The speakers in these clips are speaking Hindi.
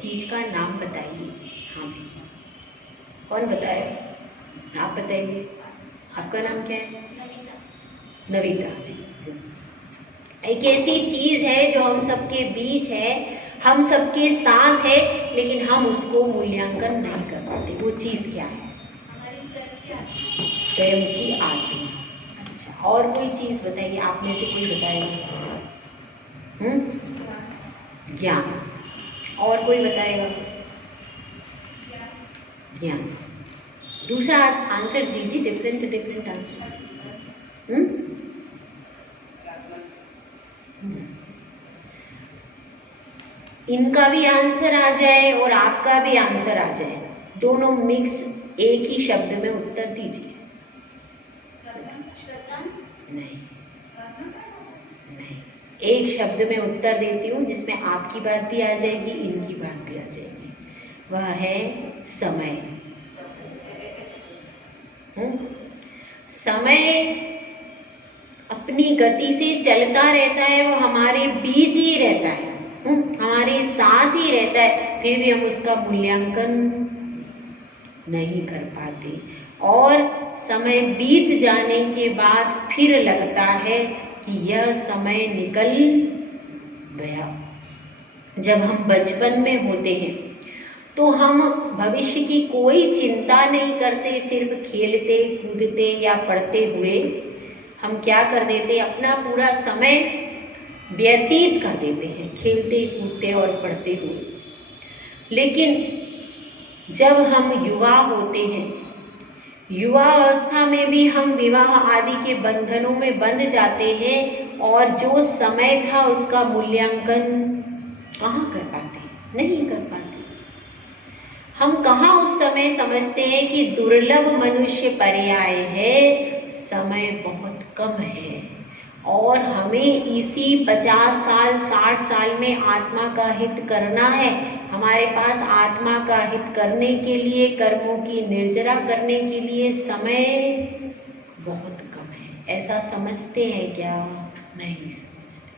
चीज का नाम बताइए। हाँ भाई, कौन बताए? आप बताइए, आपका नाम क्या है? नविता जी। एक ऐसी चीज है जो हम सबके बीच है, हम सबके साथ है, लेकिन हम उसको मूल्यांकन नहीं कर पाते। वो चीज क्या है? हमारी स्वयं की आत्मा। अच्छा, और कोई चीज बताइए, आप में से कोई बताएगा? ज्ञान। और कोई बताएगा? ज्ञान। दूसरा आंसर दीजिए, डिफरेंट आंसर। इनका भी आंसर आ जाए और आपका भी आंसर आ जाए, दोनों मिक्स एक ही शब्द में उत्तर दीजिए। नहीं नहीं, एक शब्द में उत्तर देती हूँ जिसमें आपकी बात भी आ जाएगी, इनकी बात भी आ जाएगी। वह है समय। समय अपनी गति से चलता रहता है, वो हमारे बीच ही रहता है, हमारे साथ ही रहता है, फिर भी हम उसका मूल्यांकन नहीं कर पाते। और समय बीत जाने के बाद फिर लगता है कि यह समय निकल गया। जब हम बचपन में होते हैं तो हम भविष्य की कोई चिंता नहीं करते, सिर्फ खेलते कूदते या पढ़ते हुए हम क्या कर देते, अपना पूरा समय व्यतीत कर देते हैं, खेलते कूदते और पढ़ते हुए। लेकिन जब हम युवा होते हैं, युवा अवस्था में भी हम विवाह आदि के बंधनों में बंध जाते हैं, और जो समय था उसका मूल्यांकन कहाँ कर पाते? नहीं कर पाते। हम कहाँ उस समय समझते हैं कि दुर्लभ मनुष्य पर्याय है, समय बहुत कम है, और हमें इसी 50 साल 60 साल में आत्मा का हित करना है। हमारे पास आत्मा का हित करने के लिए, कर्मों की निर्जरा करने के लिए समय बहुत कम है। ऐसा समझते हैं क्या? नहीं समझते।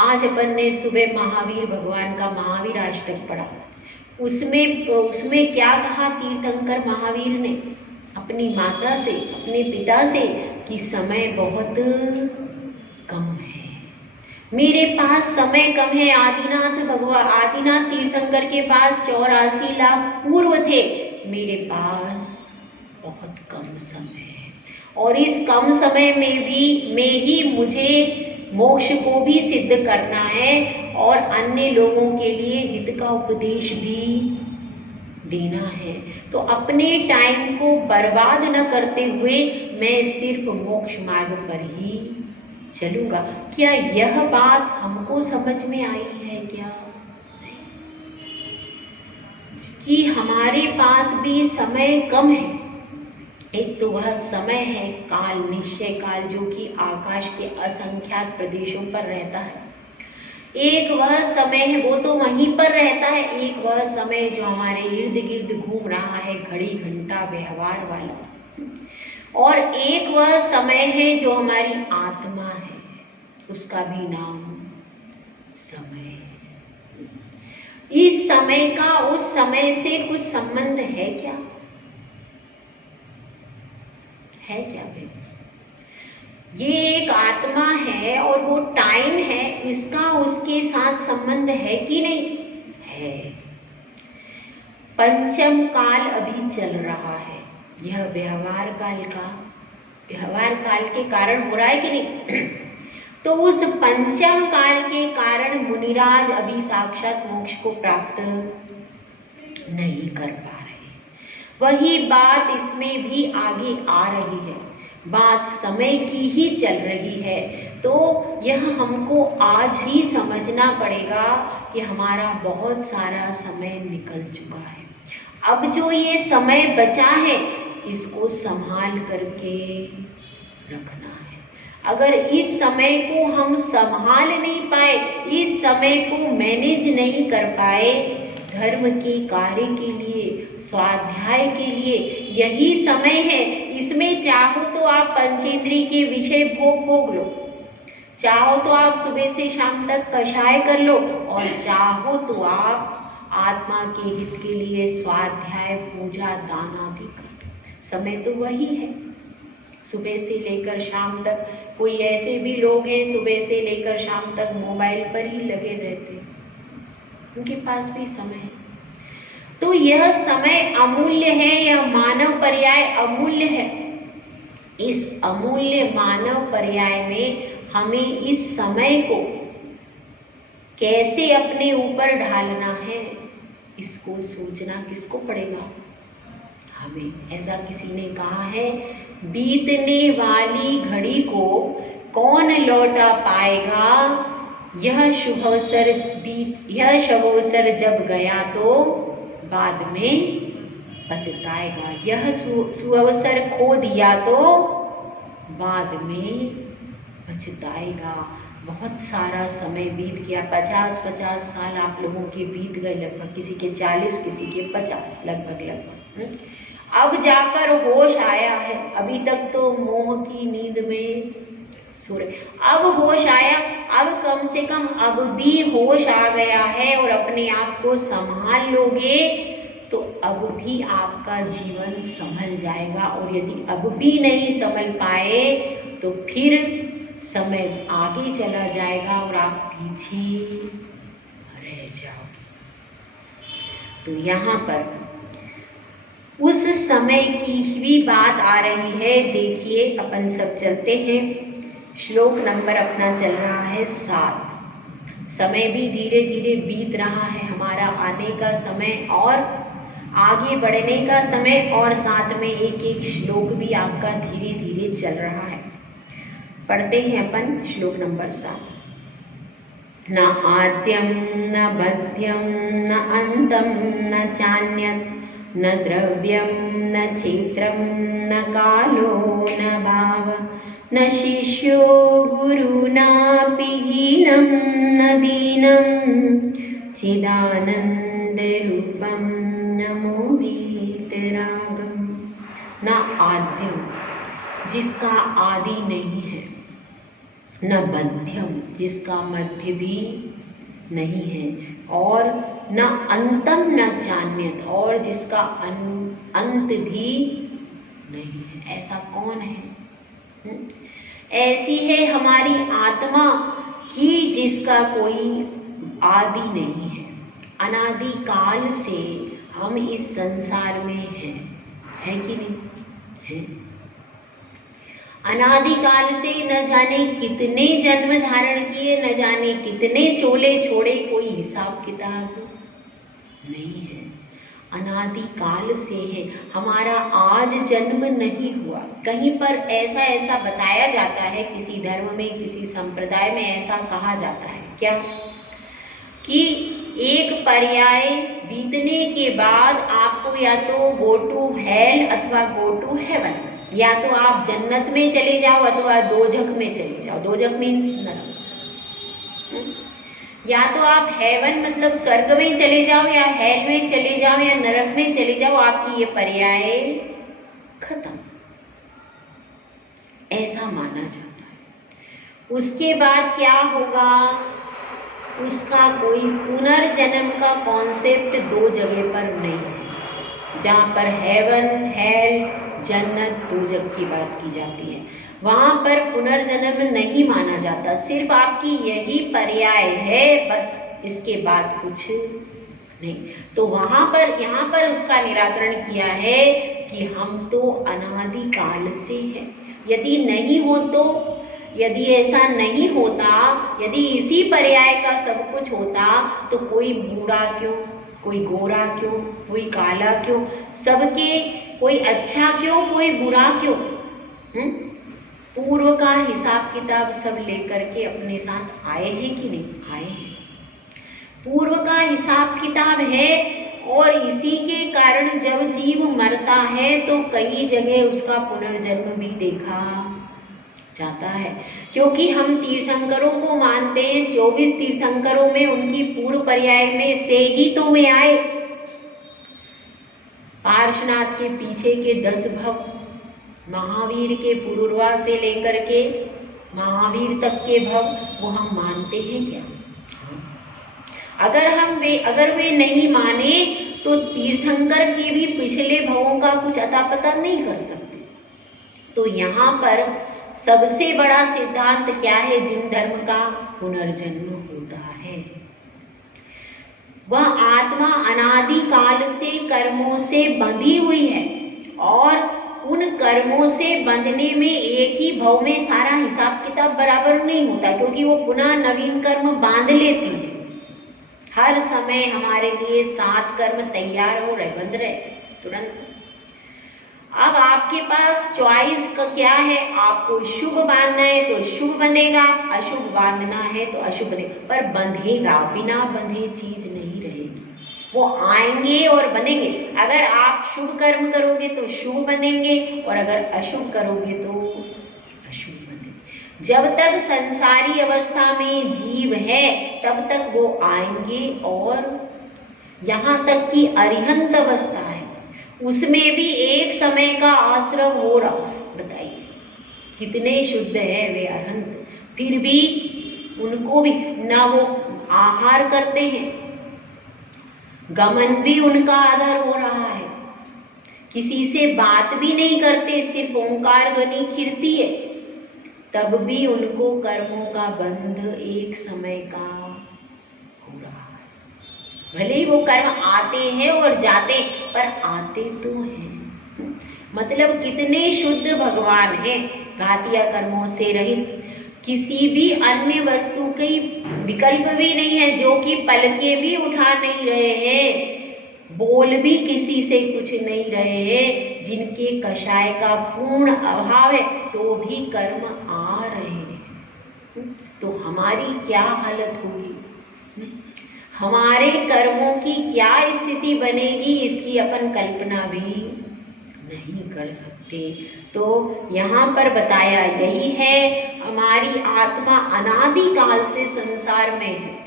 आज अपन ने सुबह महावीर भगवान का महावीर अष्टक पढ़ा। उसमें क्या कहा तीर्थंकर महावीर ने अपनी माता से, अपने पिता से, कि समय बहुत कम है, मेरे पास समय कम है। आदिनाथ तीर्थंकर के पास 84 लाख पूर्व थे, मेरे पास बहुत कम समय है, और इस कम समय में ही मुझे मोक्ष को भी सिद्ध करना है और अन्य लोगों के लिए हित का उपदेश भी देना है। तो अपने टाइम को बर्बाद न करते हुए मैं सिर्फ मोक्ष मार्ग पर ही चलूंगा। क्या यह बात हमको समझ में आई है क्या? कि हमारे पास भी समय कम है। एक तो वह समय है काल, निश्चय काल, जो कि आकाश के असंख्यात प्रदेशों पर रहता है। एक वह समय है, वो तो वहीं पर रहता है। एक वह समय जो हमारे इर्द गिर्द घूम रहा है, घड़ी घंटा व्यवहार वाला। और एक वह समय है जो हमारी आत्मा है, उसका भी नाम समय है। इस समय का उस समय से कुछ संबंध है क्या? है क्या भाई? ये एक आत्मा है और वो टाइम है, इसका उसके साथ संबंध है कि नहीं है? पंचम काल अभी चल रहा है, यह व्यवहार काल के कारण हो रहा है कि नहीं? तो उस पंचम काल के कारण मुनिराज अभी साक्षात मोक्ष को प्राप्त नहीं कर पा रहे। वही बात इसमें भी आगे आ रही है, बात समय की ही चल रही है। तो यह हमको आज ही समझना पड़ेगा कि हमारा बहुत सारा समय निकल चुका है। अब जो ये समय बचा है, इसको संभाल करके रखना है। अगर इस समय को हम संभाल नहीं पाए, इस समय को मैनेज नहीं कर पाए, धर्म के कार्य के लिए, स्वाध्याय के लिए यही समय है। इसमें चाहो तो आप पंचेंद्रिय के विषय भोग लो, चाहो तो आप सुबह से शाम तक कषाय कर लो, और चाहो तो आप आत्मा के हित के लिए स्वाध्याय, पूजा, दान आदि कर दो। समय तो वही है, सुबह से लेकर शाम तक। कोई ऐसे भी लोग हैं सुबह से लेकर शाम तक मोबाइल पर ही लगे रहते हैं, उनके पास भी समय है। तो यह समय अमूल्य है, यह मानव पर्याय अमूल्य है। इस अमूल्य मानव पर्याय में हमें इस समय को कैसे अपने ऊपर ढालना है, इसको सोचना किसको पड़ेगा? हमें। ऐसा किसी ने कहा है, बीतने वाली घड़ी को कौन लौटा पाएगा, यह शुभ अवसर जब गया तो बाद में पछताएगा। यह सुअवसर खो दिया तो बाद में पछताएगा। बहुत सारा समय बीत गया, 50 साल आप लोगों के बीत गए लगभग, किसी के 40, किसी के 50 लगभग। अब जाकर होश आया है, अभी तक तो मोह की नींद में सो रहे। अब होश आया, अब कम से कम अब भी होश आ गया है और अपने आप को संभाल लोगे तो अब भी आपका जीवन संभल जाएगा। और यदि अब भी नहीं संभल पाए तो फिर समय आगे चला जाएगा और आप पीछे रह जाओगे। तो यहाँ पर उस समय की भी बात आ रही है। देखिए, अपन सब चलते हैं। श्लोक नंबर अपना चल रहा है 7। समय भी धीरे धीरे बीत रहा है, हमारा आने का समय और आगे बढ़ने का समय, और साथ में एक एक श्लोक भी आपका धीरे धीरे चल रहा है। पढ़ते हैं अपन श्लोक नंबर 7। न आद्यं न मध्यं न अन्तं न चान्यत्, न द्रव्यं न क्षेत्रं न कालो न भाव, न शिष्यो गुरुनापि हीनं न दीनं, चिदानंद रूपं नमो वीतरागम। न आद्यम, जिसका आदि नहीं है, न मध्यम, जिसका मध्य भी नहीं है, और न अंतम न चान्यत, और जिसका अंत भी नहीं है। ऐसा कौन है? ऐसी है हमारी आत्मा कि जिसका कोई आदि नहीं है। अनादि काल से हम इस संसार में हैं कि नहीं? हैं। अनादि काल से न जाने कितने जन्म धारण किए, न जाने कितने चोले छोड़े, कोई हिसाब किताब नहीं है। अनादि काल से है, हमारा आज जन्म नहीं हुआ। कहीं पर ऐसा बताया जाता है, किसी धर्म में, किसी संप्रदाय में ऐसा कहा जाता है क्या, कि एक पर्याय बीतने के बाद आपको या तो गो टू हेल अथवा गो टू हेवन, या तो आप जन्नत में चले जाओ अथवा दोजख में चले जाओ। दोजख मीन्स नरक। या तो आप हेवन मतलब स्वर्ग में चले जाओ, या हेल में चले जाओ, या नरक में चले जाओ। आपकी ये पर्याय खत्म, ऐसा माना जाता है। उसके बाद क्या होगा, उसका कोई पुनर्जन्म का कॉन्सेप्ट दो जगह पर नहीं है। जहाँ पर हेवन, हेल, जन्नत, दोजख की बात की जाती है, वहाँ पर पुनर्जन्म नहीं माना जाता। सिर्फ आपकी यही पर्याय है, बस, इसके बाद कुछ नहीं। तो वहाँ पर, यहाँ पर उसका निराकरण किया है कि हम तो अनादि काल से हैं। यदि नहीं हो तो, यदि ऐसा नहीं होता, यदि इसी पर्याय का सब कुछ होता तो कोई बूढ़ा क्यों, कोई गोरा क्यों, कोई काला क्यों, सबके कोई अच्छा क्यों, कोई बुरा क्यों? पूर्व का हिसाब किताब सब लेकर के अपने साथ आए हैं कि नहीं? आए हैं। पूर्व का हिसाब किताब है, और इसी के कारण जब जीव मरता है तो कई जगह उसका पुनर्जन्म भी देखा जाता है। क्योंकि हम तीर्थंकरों को मानते हैं, 24 तीर्थंकरों में उनकी पूर्व पर्याय में से ही तो वे आए। पार्श्वनाथ के पीछे के 10 भव, महावीर के पुरुरवा से लेकर के महावीर तक के भव वो हम मानते हैं क्या? अगर वे नहीं माने तो तीर्थंकर के भी पिछले भवों का कुछ अता पता नहीं कर सकते। तो यहाँ पर सबसे बड़ा सिद्धांत क्या है? जिन धर्म का पुनर्जन्म होता है, वह आत्मा अनादि काल से कर्मों से बंधी हुई है और उन कर्मों से बंधने में एक ही भव में सारा हिसाब किताब बराबर नहीं होता, क्योंकि वो पुनः नवीन कर्म बांध लेती है। हर समय हमारे लिए 7 कर्म तैयार हो रहे, बंध रहे तुरंत। अब आपके पास चॉइस का क्या है? आपको शुभ बांधना है तो शुभ बनेगा, अशुभ बांधना है तो अशुभ बनेगा, पर बंधेगा, बिना बंधे चीज नहीं रहेगी। वो आएंगे और बनेंगे। अगर आप शुभ कर्म करोगे तो शुभ बनेंगे और अगर अशुभ करोगे तो अशुभ बनेंगे। जब तक संसारी अवस्था में जीव है तब तक वो आएंगे, और यहाँ तक कि अरिहंत अवस्था है उसमें भी एक समय का आश्रम हो रहा है। बताइए कितने शुद्ध है वे अरहंत, फिर भी उनको भी ना वो आहार करते हैं, गमन भी उनका आदर हो रहा है, किसी से बात भी नहीं करते, सिर्फ ओंकार ध्वनि खिरती है, तब भी उनको कर्मों का बंध एक समय का हो रहा है। भले ही वो कर्म आते हैं और जाते, पर आते तो हैं। मतलब कितने शुद्ध भगवान हैं, घातिया कर्मों से रहित, किसी भी अन्य वस्तु की विकल्प भी नहीं है, जो कि पलके भी उठा नहीं रहे हैं, बोल भी किसी से कुछ नहीं रहे हैं, जिनके कषाय का पूर्ण अभाव है तो भी कर्म आ रहे हैं। तो हमारी क्या हालत होगी, हमारे कर्मों की क्या स्थिति बनेगी, इसकी अपन कल्पना भी नहीं कर सकते। तो यहाँ पर बताया यही है, हमारी आत्मा अनादि काल से संसार में है,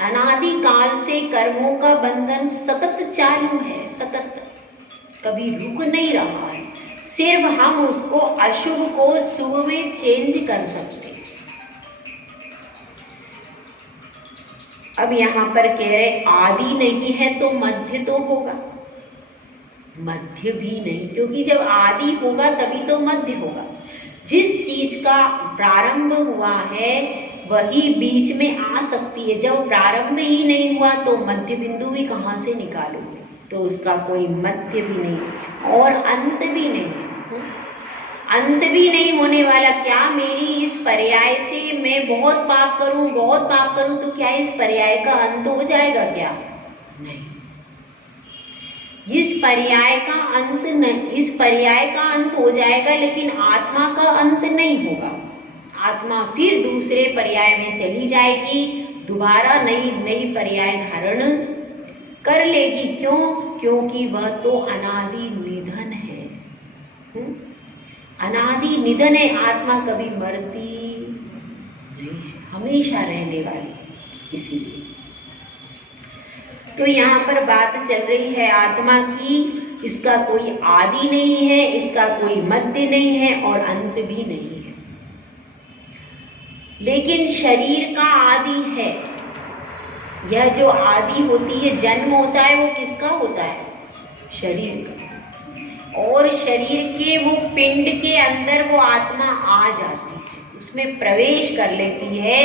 अनादि काल से कर्मों का बंधन सतत चालू है, सतत कभी रुक नहीं रहा है। सिर्फ हम उसको अशुभ को शुभ में चेंज कर सकते हैं। अब यहाँ पर कह रहे आदि नहीं है तो मध्य तो होगा, मध्य भी नहीं, क्योंकि जब आदि होगा तभी तो मध्य होगा। जिस चीज का प्रारंभ हुआ है वही बीच में आ सकती है, जब प्रारंभ ही नहीं हुआ तो मध्य बिंदु भी कहाँ से निकालोगे, तो उसका कोई मध्य भी नहीं और अंत भी नहीं, अंत भी नहीं होने वाला। क्या मेरी इस पर्याय से मैं बहुत पाप करूं तो क्या इस पर्याय का अंत हो जाएगा क्या? नहीं, इस पर्याय का अंत नहीं, इस पर्याय का अंत हो जाएगा लेकिन आत्मा का अंत नहीं होगा। आत्मा फिर दूसरे पर्याय में चली जाएगी, दोबारा नई पर्याय धारण कर लेगी। क्यों? क्योंकि वह तो अनादि निधन है, अनादि निधन है। आत्मा कभी मरती नहीं है, हमेशा रहने वाली। इसीलिए तो यहाँ पर बात चल रही है आत्मा की, इसका कोई आदि नहीं है, इसका कोई मध्य नहीं है और अंत भी नहीं है। लेकिन शरीर का आदि है। यह जो आदि होती है, जन्म होता है, वो किसका होता है? शरीर का। और शरीर के वो पिंड के अंदर वो आत्मा आ जाती है, उसमें प्रवेश कर लेती है,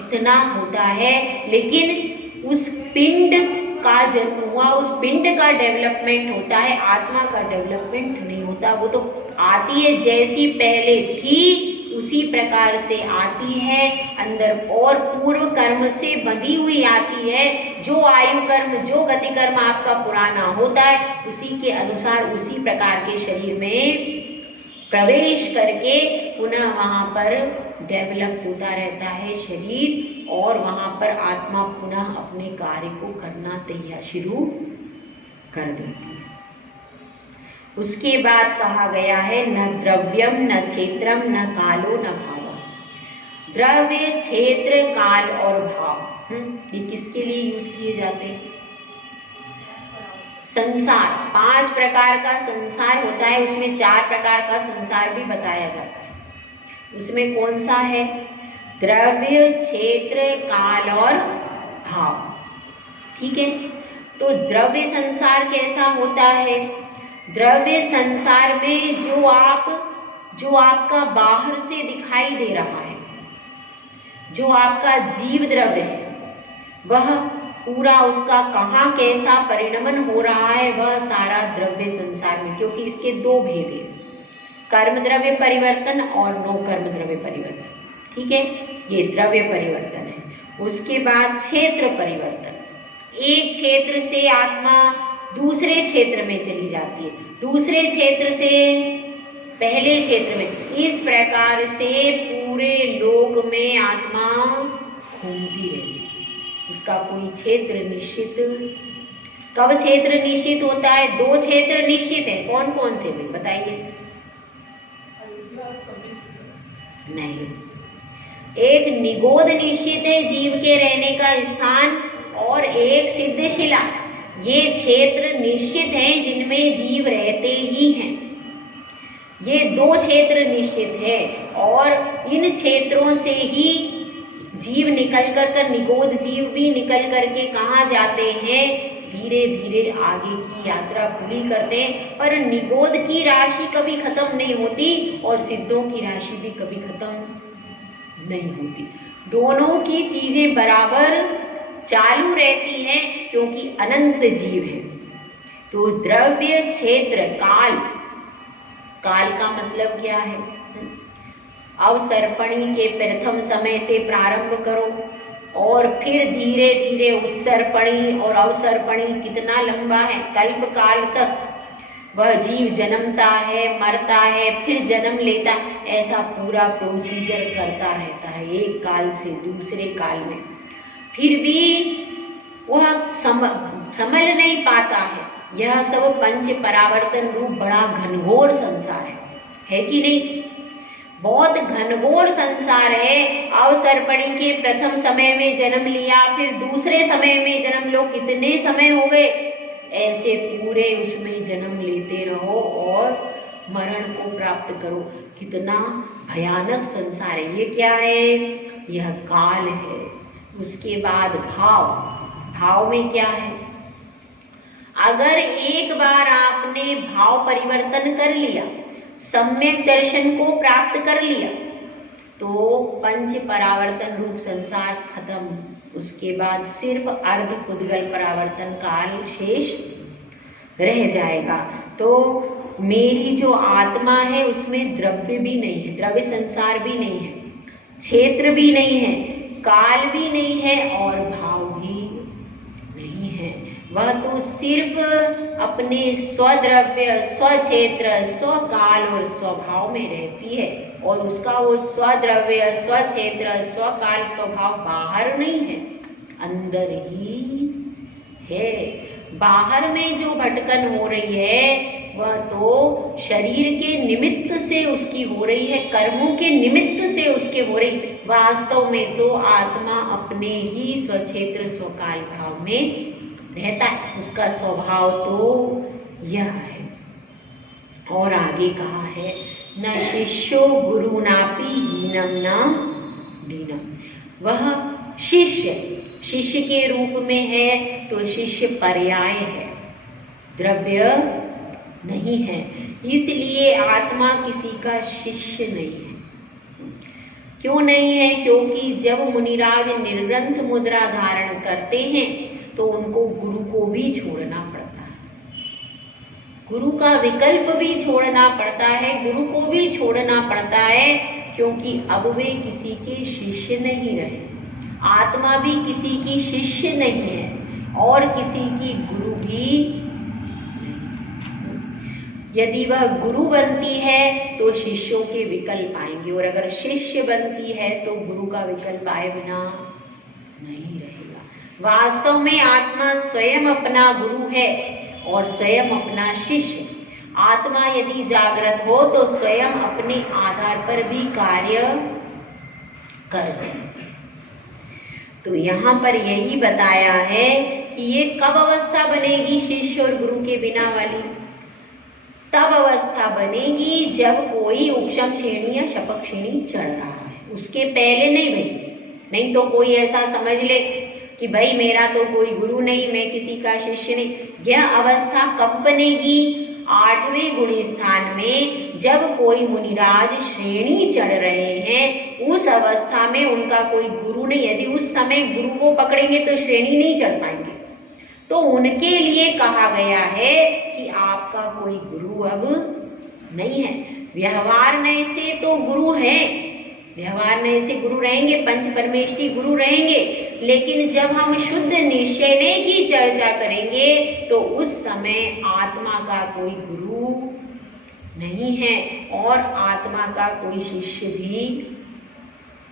इतना होता है। लेकिन उस पिंड का जन्म हुआ, उस पिंड का डेवलपमेंट होता है, आत्मा का डेवलपमेंट नहीं होता। वो तो आती है जैसी पहले थी उसी प्रकार से आती है अंदर, और पूर्व कर्म से बंधी हुई आती है। जो आयु कर्म, जो गति कर्म आपका पुराना होता है, उसी के अनुसार उसी प्रकार के शरीर में प्रवेश करके पुनः वहाँ पर डेवलप होता रहता है शरीर, और वहाँ पर आत्मा पुनः अपने कार्य को करना तैयार शुरू कर देती है। उसके बाद कहा गया है न द्रव्यम न क्षेत्रम न कालो न भाव। द्रव्य, क्षेत्र, काल और भाव, ये किसके लिए यूज किए जाते हैं? संसार, 5 प्रकार का संसार होता है, उसमें 4 प्रकार का संसार भी बताया जाता है। उसमें कौन सा है? द्रव्य, क्षेत्र, काल और भाव। ठीक है, तो द्रव्य संसार कैसा होता है? द्रव्य संसार में जो आपका बाहर से दिखाई दे रहा है, जो आपका जीव द्रव्य है, वह पूरा उसका कहाँ कैसा परिणमन हो रहा है, वह सारा द्रव्य संसार में, क्योंकि इसके दो भेद हैं, कर्म द्रव्य परिवर्तन और नो कर्म द्रव्य परिवर्तन। ठीक है, ये द्रव्य परिवर्तन है। उसके बाद क्षेत्र परिवर्तन, एक क्षेत्र से आत्मा दूसरे क्षेत्र में चली जाती है, दूसरे क्षेत्र से पहले क्षेत्र में, इस प्रकार से पूरे लोक में आत्मा घूमती रहती है। उसका कोई क्षेत्र निश्चित, कब क्षेत्र निश्चित होता है? दो क्षेत्र निश्चित है, कौन कौन से भाई बताइए? नहीं, एक निगोद निश्चित है जीव के रहने का स्थान, और एक सिद्धशिला। ये क्षेत्र निश्चित हैं जिनमें जीव रहते ही हैं। ये दो क्षेत्र निश्चित है, और इन क्षेत्रों से ही जीव निकल कर निगोद जीव भी निकल करके कहाँ जाते हैं? धीरे धीरे आगे की यात्रा पूरी करते हैं। पर निगोद की राशि कभी खत्म नहीं होती और सिद्धों की राशि भी कभी खत्म नहीं होती। दोनों की चीजें बराबर चालू रहती हैं, क्योंकि अनंत जीव है। तो द्रव्य, क्षेत्र, काल, काल का मतलब क्या है? अवसर्पणी के प्रथम समय से प्रारंभ करो और फिर धीरे धीरे उत्सर्पणी, और अवसर्पणी कितना लंबा है? कल्प काल तक वह जीव जन्मता है, मरता है, फिर जन्म लेता, ऐसा पूरा प्रोसीजर करता रहता है एक काल से दूसरे काल में। फिर भी वह संभल नहीं पाता है। यह सब पंच परावर्तन रूप बड़ा घनघोर संसार है कि नहीं? बहुत घनघोर संसार है। अवसर्पणी के प्रथम समय में जन्म लिया, फिर दूसरे समय में जन्म लो, कितने समय हो गए? ऐसे पूरे उसमें जन्म लेते रहो और मरण को प्राप्त करो। कितना भयानक संसार है। ये क्या है? यह काल है। उसके बाद भाव, भाव में क्या है? अगर एक बार आपने भाव परिवर्तन कर लिया, सम्यक दर्शन को प्राप्त कर लिया, तो पंच परावर्तन रूप संसार खत्म। उसके बाद सिर्फ अर्ध पुद्गल परावर्तन काल शेष रह जाएगा। तो मेरी जो आत्मा है उसमें द्रव्य भी नहीं है, द्रव्य संसार भी नहीं है, क्षेत्र भी नहीं है, काल भी नहीं है और भाव भी नहीं है। वह तो सिर्फ अपने स्वद्रव्य, स्वक्षेत्र, स्वकाल और स्वभाव में रहती है, और उसका वो स्वद्रव्य, स्वक्षेत्र, स्वकाल, स्वभाव बाहर नहीं है, अंदर ही है। बाहर में जो भटकन हो रही है वह तो शरीर के निमित्त से उसकी हो रही है, कर्मों के निमित्त से उसके हो रही। वास्तव में तो आत्मा अपने ही स्वक्षेत्र, स्वकाल भाव में रहता है। उसका स्वभाव तो यह है। और आगे कहा है, न शिष्यो गुरु नापि हीनम न दीनम। वह शिष्य के रूप में है, तो शिष्य पर्याय है, द्रव्य नहीं है। इसलिए आत्मा किसी का शिष्य नहीं है। क्यों नहीं है? क्योंकि जब मुनिराज निर्ग्रंथ मुद्रा धारण करते हैं तो उनको गुरु को भी छोड़ना पड़ता है, गुरु का विकल्प भी छोड़ना पड़ता है, गुरु को भी छोड़ना पड़ता है, क्योंकि अब वे किसी के शिष्य नहीं रहे। आत्मा भी किसी की शिष्य नहीं है और किसी की गुरु भी नहीं। यदि वह गुरु बनती है तो शिष्यों के विकल्प आएंगे, और अगर शिष्य बनती है तो गुरु का विकल्प आए बिना नहीं रहेगा। वास्तव में आत्मा स्वयं अपना गुरु है और स्वयं अपना शिष्य। आत्मा यदि जागृत हो तो स्वयं अपने आधार पर भी कार्य कर सकती है। तो यहाँ पर यही बताया है कि ये कब अवस्था बनेगी शिष्य और गुरु के बिना वाली? तब अवस्था बनेगी जब कोई उपशम श्रेणी या शपक श्रेणी चढ़ रहा है, उसके पहले नहीं भाई। नहीं तो कोई ऐसा समझ ले कि भाई मेरा तो कोई गुरु नहीं, मैं किसी का शिष्य नहीं। यह अवस्था कब बनेगी? 8वें गुणी स्थान में जब कोई मुनिराज श्रेणी चढ़ रहे हैं, उस अवस्था में उनका कोई गुरु नहीं। यदि उस समय गुरु को पकड़ेंगे तो श्रेणी नहीं चढ़ पाएंगे। तो उनके लिए कहा गया है कि आपका कोई गुरु अब नहीं है। व्यवहार नए से तो गुरु है, व्यवहार नए से गुरु रहेंगे, पंच परमेष्टि गुरु रहेंगे, लेकिन जब हम शुद्ध निश्चय की चर्चा करेंगे तो उस समय आत्मा का कोई गुरु नहीं है और आत्मा का कोई शिष्य भी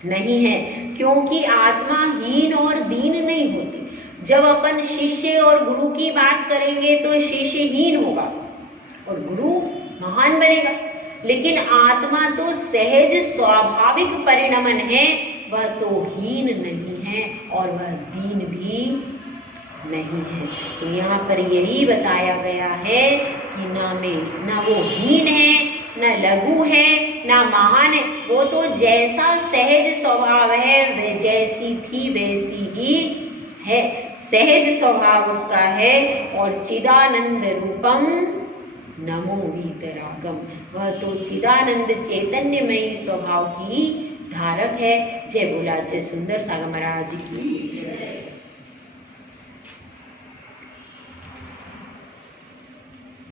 नहीं है, क्योंकि आत्मा हीन और दीन नहीं होती। जब अपन शिष्य और गुरु की बात करेंगे तो शिष्य हीन होगा और गुरु महान बनेगा, लेकिन आत्मा तो सहज स्वाभाविक परिणमन है, वह तो हीन नहीं है और वह दीन भी नहीं है। तो यहाँ पर यही बताया गया है कि न वो हीन है, न लघु है, न महान है। वो तो जैसा सहज स्वभाव है वह जैसी थी वैसी ही है, सहज स्वभाव उसका है। और चिदानंद रूपम नमो वीतरागम, वह तो चिदानंद चैतन्यमयी स्वभाव की धारक है। जय भोला, जय सुंदर सागर महाराज की जय।